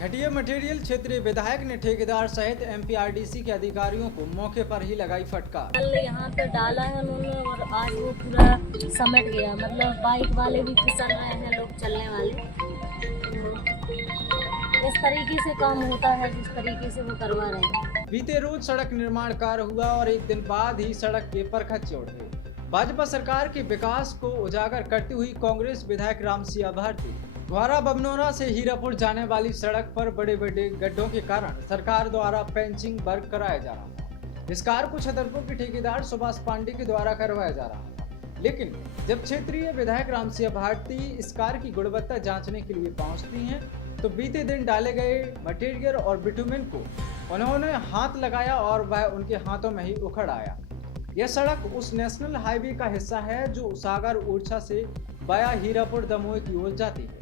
घटिया मटेरियल क्षेत्रीय विधायक ने ठेकेदार सहित एमपीआरडीसी के अधिकारियों को मौके पर ही लगाई फटकार। कल यहाँ पे डाला है उन्होंने और आज वो पूरा समेट गया। मतलब बाइक वाले भी फिसल रहे हैं, लोग चलने वाले। इस तरीके से काम होता है जिस तरीके से वो करवा रहे हैं। बीते रोज सड़क निर्माण कार्य हुआ और एक दिन बाद ही सड़क के परखच चढ़ गए। भाजपा सरकार के विकास को उजागर करती हुई कांग्रेस विधायक रामसिंह भारती द्वारा बमनौरा से हीरापुर जाने वाली सड़क पर बड़े बड़े गड्ढों के कारण सरकार द्वारा पेंचिंग वर्क कराया जा रहा था। इस कार्य को छतरपुर के ठेकेदार सुभाष पांडे के द्वारा करवाया जा रहा था, लेकिन जब क्षेत्रीय विधायक रामसिंह भारती इस कार्य की गुणवत्ता जांचने के लिए पहुंचती हैं, तो बीते दिन डाले गए मटेरियल और बिटुमेन को उन्होंने हाथ लगाया और वह उनके हाथों में ही उखड़ आया। यह सड़क उस नेशनल हाईवे का हिस्सा है जो सागर ओरछा से वाया हीरापुर दमोह की ओर जाती है।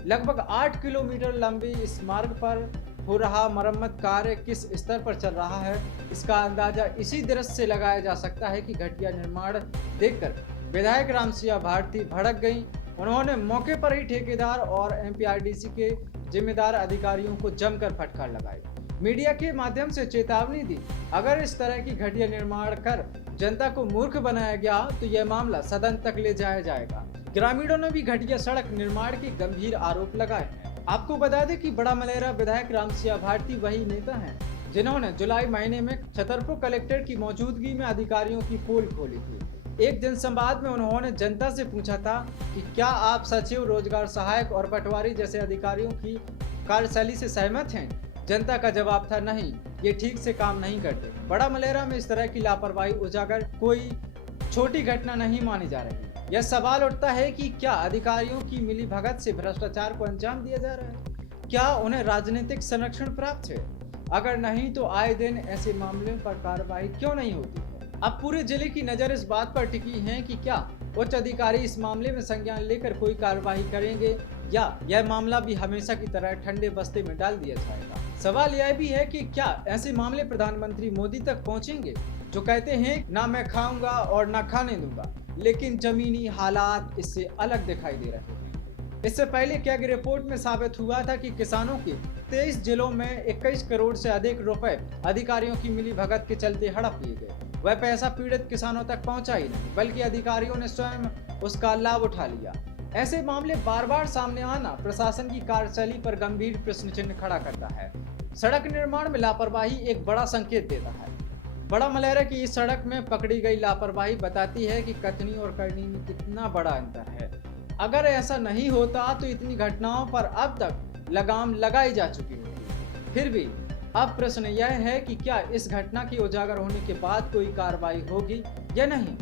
लगभग 8 किलोमीटर लंबी इस मार्ग पर हो रहा मरम्मत कार्य किस स्तर पर चल रहा है, इसका अंदाजा इसी दृश्य से लगाया जा सकता है कि घटिया निर्माण देखकर विधायक रामसिंह भारती भड़क गईं। उन्होंने मौके पर ही ठेकेदार और एमपीआरडीसी के जिम्मेदार अधिकारियों को जमकर फटकार लगाई, मीडिया के माध्यम से चेतावनी दी। अगर इस तरह की घटिया निर्माण कर जनता को मूर्ख बनाया गया तो यह मामला सदन तक ले जाया जाएगा। ग्रामीणों ने भी घटिया सड़क निर्माण के गंभीर आरोप लगाए हैं। आपको बता दें कि बड़ा मलेरा विधायक रामसिंह भारती वही नेता हैं जिन्होंने जुलाई महीने में छतरपुर कलेक्टर की मौजूदगी में अधिकारियों की पोल खोली थी। एक जनसंवाद में उन्होंने जनता से पूछा था कि क्या आप सचिव, रोजगार सहायक और पटवारी जैसे अधिकारियों की कार्यशैली से सहमत हैं? जनता का जवाब था नहीं, ये ठीक से काम नहीं करते। बड़ा मलेरा में इस तरह की लापरवाही उजागर कोई छोटी घटना नहीं मानी जा रही। यह सवाल उठता है कि क्या अधिकारियों की मिलीभगत से भ्रष्टाचार को अंजाम दिया जा रहा है? क्या उन्हें राजनीतिक संरक्षण प्राप्त है? अगर नहीं तो आए दिन ऐसे मामलों पर कार्रवाई क्यों नहीं होती है? अब पूरे जिले की नजर इस बात पर टिकी है कि क्या उच्च अधिकारी इस मामले में संज्ञान लेकर कोई कार्रवाई करेंगे या यह मामला भी हमेशा की तरह ठंडे बस्ते में डाल दिया जाएगा। सवाल यह भी है कि क्या ऐसे मामले प्रधानमंत्री मोदी तक पहुंचेंगे जो कहते हैं ना मैं खाऊंगा और ना खाने दूंगा, लेकिन जमीनी हालात इससे अलग दिखाई दे रहे हैं। इससे पहले कैग रिपोर्ट में साबित हुआ था कि किसानों के 23 जिलों में 21 करोड़ से अधिक रुपए अधिकारियों की मिलीभगत के चलते हड़प लिए गए। वह पैसा पीड़ित किसानों तक पहुंचा ही नहीं, बल्कि अधिकारियों ने स्वयं उसका लाभ उठा लिया। ऐसे मामले बार बार सामने आना प्रशासन की कार्यशैली पर गंभीर प्रश्न चिन्ह खड़ा करता है। सड़क निर्माण में लापरवाही एक बड़ा संकेत देता है। बड़ा मलेरा की इस सड़क में पकड़ी गई लापरवाही बताती है कि कथनी और करनी में कितना बड़ा अंतर है। अगर ऐसा नहीं होता तो इतनी घटनाओं पर अब तक लगाम लगाई जा चुकी होती। फिर भी अब प्रश्न यह है कि क्या इस घटना की उजागर होने के बाद कोई कार्रवाई होगी या नहीं,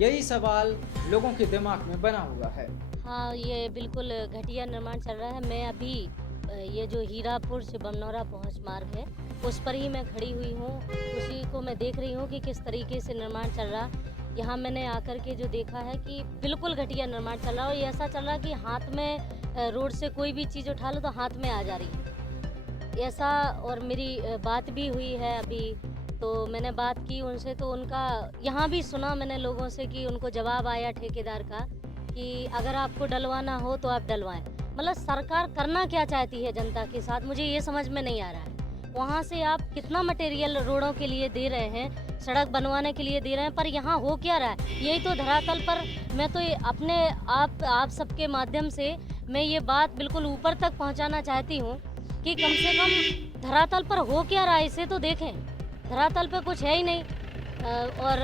यही सवाल लोगों के दिमाग में बना हुआ है। हाँ, ये बिल्कुल घटिया निर्माण चल रहा है। मैं अभी ये जो हीरापुर से बमनौरा पहुँच मार्ग है उस पर ही मैं खड़ी हुई हूँ। उसी को मैं देख रही हूँ कि किस तरीके से निर्माण चल रहा। यहाँ मैंने आकर के जो देखा है कि बिल्कुल घटिया निर्माण चल रहा है और ये ऐसा चल रहा कि हाथ में रोड से कोई भी चीज़ उठा लो तो हाथ में आ जा रही है ऐसा। और मेरी बात भी हुई है अभी, तो मैंने बात की उनसे, तो उनका यहाँ भी सुना मैंने लोगों से कि उनको जवाब आया ठेकेदार का कि अगर आपको डलवाना हो तो आप डलवाएं। मतलब सरकार करना क्या चाहती है जनता के साथ, मुझे ये समझ में नहीं आ रहा है। वहाँ से आप कितना मटेरियल रोडों के लिए दे रहे हैं, सड़क बनवाने के लिए दे रहे हैं, पर यहाँ हो क्या रहा है? यही तो धरातल पर मैं तो अपने आप सबके माध्यम से मैं ये बात बिल्कुल ऊपर तक पहुँचाना चाहती हूँ कि कम से कम धरातल पर हो क्या रहा है इसे तो देखें। धरातल पर कुछ है ही नहीं। और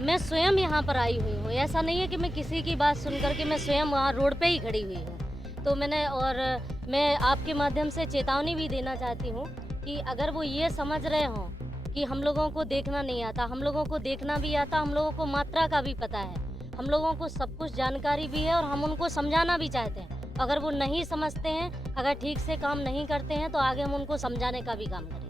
मैं स्वयं यहाँ पर आई हुई हूँ। ऐसा नहीं है कि मैं किसी की बात सुन करके मैं स्वयं वहाँ रोड पे ही खड़ी हुई हूँ। तो मैं आपके माध्यम से चेतावनी भी देना चाहती हूँ कि अगर वो ये समझ रहे हों कि हम लोगों को देखना नहीं आता, हम लोगों को देखना भी आता, हम लोगों को मात्रा का भी पता है, हम लोगों को सब कुछ जानकारी भी है और हम उनको समझाना भी चाहते हैं। अगर वो नहीं समझते हैं, अगर ठीक से काम नहीं करते हैं तो आगे हम उनको समझाने का भी काम करें।